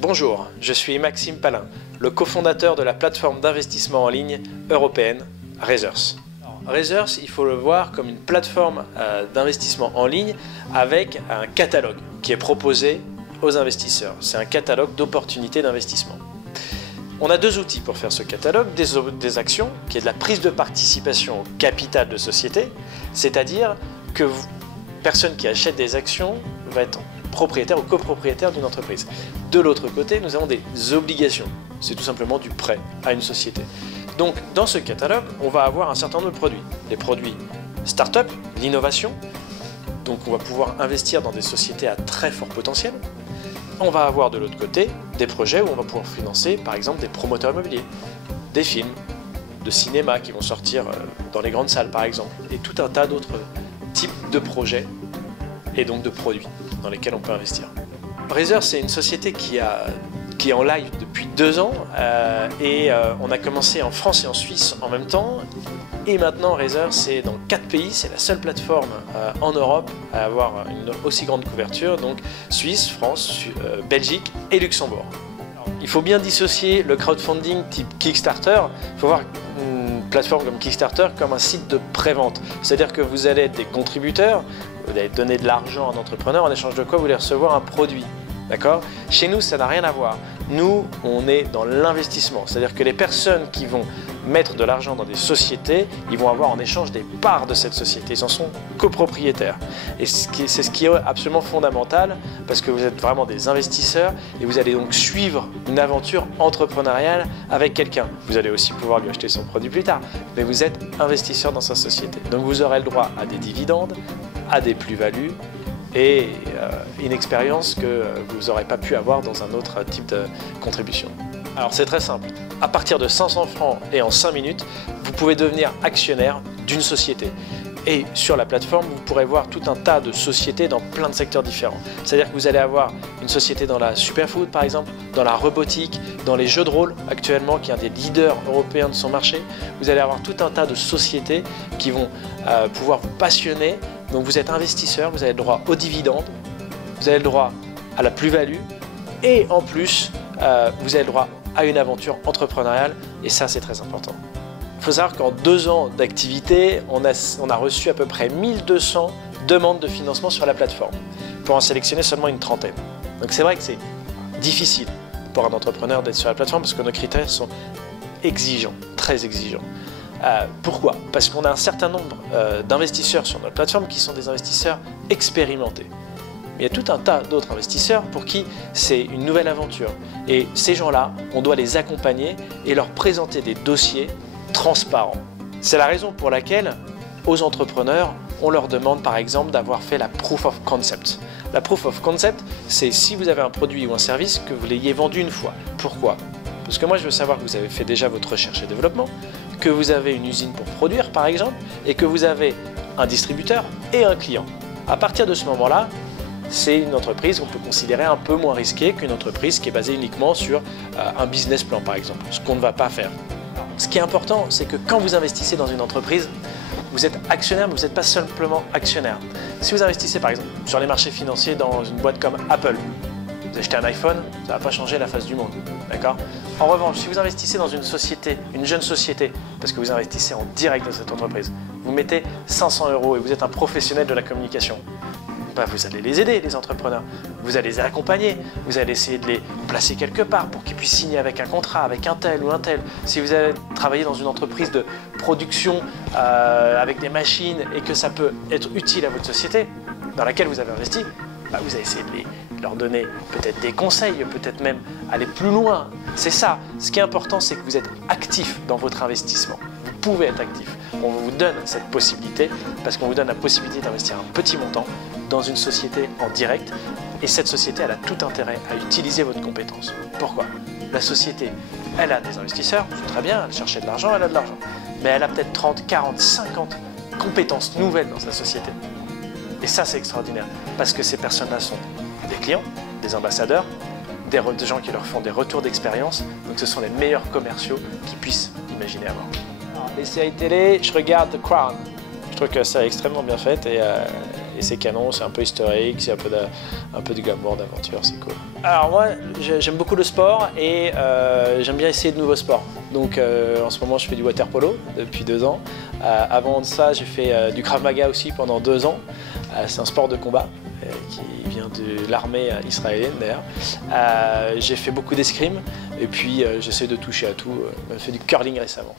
Bonjour, je suis Maxime Palin, le cofondateur de la plateforme d'investissement en ligne européenne Razors. Razors, il faut le voir comme une plateforme d'investissement en ligne avec un catalogue qui est proposé aux investisseurs. C'est un catalogue d'opportunités d'investissement. On a deux outils pour faire ce catalogue, des actions, qui est de la prise de participation au capital de société, c'est-à-dire que personne qui achète des actions va être propriétaire ou copropriétaire d'une entreprise. De l'autre côté, nous avons des obligations. C'est tout simplement du prêt à une société. Donc, dans ce catalogue, on va avoir un certain nombre de produits. Les produits start-up, l'innovation. Donc, on va pouvoir investir dans des sociétés à très fort potentiel. On va avoir de l'autre côté des projets où on va pouvoir financer, par exemple, des promoteurs immobiliers, des films, de cinéma qui vont sortir dans les grandes salles, par exemple, et tout un tas d'autres types de projets et donc de produits dans lesquels on peut investir. Razors, c'est une société qui est en live depuis 2 ans et on a commencé en France et en Suisse en même temps. Et maintenant, Razors, c'est dans 4 pays, c'est la seule plateforme en Europe à avoir une aussi grande couverture, donc Suisse, France, Belgique et Luxembourg. Il faut bien dissocier le crowdfunding type Kickstarter. Il faut voir une plateforme comme Kickstarter comme un site de prévente. C'est-à-dire que vous allez être des contributeurs, vous allez donner de l'argent à un entrepreneur, en échange de quoi vous allez recevoir un produit. D'accord ? Chez nous, ça n'a rien à voir. Nous, on est dans l'investissement. C'est-à-dire que les personnes qui vont mettre de l'argent dans des sociétés, ils vont avoir en échange des parts de cette société. Ils en sont copropriétaires. Et c'est ce qui est absolument fondamental parce que vous êtes vraiment des investisseurs et vous allez donc suivre une aventure entrepreneuriale avec quelqu'un. Vous allez aussi pouvoir lui acheter son produit plus tard, mais vous êtes investisseur dans sa société. Donc vous aurez le droit à des dividendes, à des plus-values et une expérience que vous n'aurez pas pu avoir dans un autre type de contribution. Alors c'est très simple, à partir de 500 francs et en 5 minutes, vous pouvez devenir actionnaire d'une société. Et sur la plateforme, vous pourrez voir tout un tas de sociétés dans plein de secteurs différents. C'est-à-dire que vous allez avoir une société dans la superfood par exemple, dans la robotique, dans les jeux de rôle actuellement, qui est un des leaders européens de son marché. Vous allez avoir tout un tas de sociétés qui vont pouvoir vous passionner. Donc vous êtes investisseur, vous avez le droit aux dividendes, vous avez le droit à la plus-value et en plus, vous avez le droit à une aventure entrepreneuriale et ça c'est très important. Il faut savoir qu'en 2 ans d'activité, on a reçu à peu près 1200 demandes de financement sur la plateforme pour en sélectionner seulement une trentaine. Donc c'est vrai que c'est difficile pour un entrepreneur d'être sur la plateforme parce que nos critères sont exigeants, très exigeants. Pourquoi ? Parce qu'on a un certain nombre d'investisseurs sur notre plateforme qui sont des investisseurs expérimentés. Mais il y a tout un tas d'autres investisseurs pour qui c'est une nouvelle aventure. Et ces gens-là, on doit les accompagner et leur présenter des dossiers transparents. C'est la raison pour laquelle, aux entrepreneurs, on leur demande par exemple d'avoir fait la Proof of Concept. La Proof of Concept, c'est si vous avez un produit ou un service que vous l'ayez vendu une fois. Pourquoi ? Parce que moi, je veux savoir que vous avez fait déjà votre recherche et développement, que vous avez une usine pour produire, par exemple, et que vous avez un distributeur et un client. À partir de ce moment-là, c'est une entreprise qu'on peut considérer un peu moins risquée qu'une entreprise qui est basée uniquement sur un business plan, par exemple, ce qu'on ne va pas faire. Ce qui est important, c'est que quand vous investissez dans une entreprise, vous êtes actionnaire, mais vous n'êtes pas simplement actionnaire. Si vous investissez, par exemple, sur les marchés financiers dans une boîte comme Apple, vous achetez un iPhone, ça ne va pas changer la face du monde, d'accord ? En revanche, si vous investissez dans une société, une jeune société, parce que vous investissez en direct dans cette entreprise, vous mettez 500 € et vous êtes un professionnel de la communication, vous allez les aider, les entrepreneurs. Vous allez les accompagner, vous allez essayer de les placer quelque part pour qu'ils puissent signer avec un contrat, avec un tel ou un tel. Si vous allez travailler dans une entreprise de production avec des machines et que ça peut être utile à votre société dans laquelle vous avez investi, vous allez essayer de leur donner peut-être des conseils, peut-être même aller plus loin. C'est ça. Ce qui est important, c'est que vous êtes actif dans votre investissement. Vous pouvez être actif. On vous donne cette possibilité parce qu'on vous donne la possibilité d'investir un petit montant dans une société en direct et cette société, elle a tout intérêt à utiliser votre compétence. Pourquoi ? La société, elle a des investisseurs, c'est très bien, elle cherchait de l'argent, elle a de l'argent. Mais elle a peut-être 30, 40, 50 compétences nouvelles dans sa société. Et ça, c'est extraordinaire parce que ces personnes-là sont des clients, des ambassadeurs, des gens qui leur font des retours d'expérience. Donc ce sont les meilleurs commerciaux qu'ils puissent imaginer avoir. Alors, les séries télé, je regarde The Crown. Je trouve que c'est extrêmement bien fait et c'est canon, c'est un peu historique, c'est un peu de glamour, d'aventure, c'est cool. Alors moi, j'aime beaucoup le sport et j'aime bien essayer de nouveaux sports. Donc en ce moment, je fais du water polo depuis 2 ans. Avant de ça, j'ai fait du Krav Maga aussi pendant 2 ans. C'est un sport de combat qui vient de l'armée israélienne d'ailleurs. J'ai fait beaucoup d'escrime et puis j'essaie de toucher à tout. J'ai fait du curling récemment.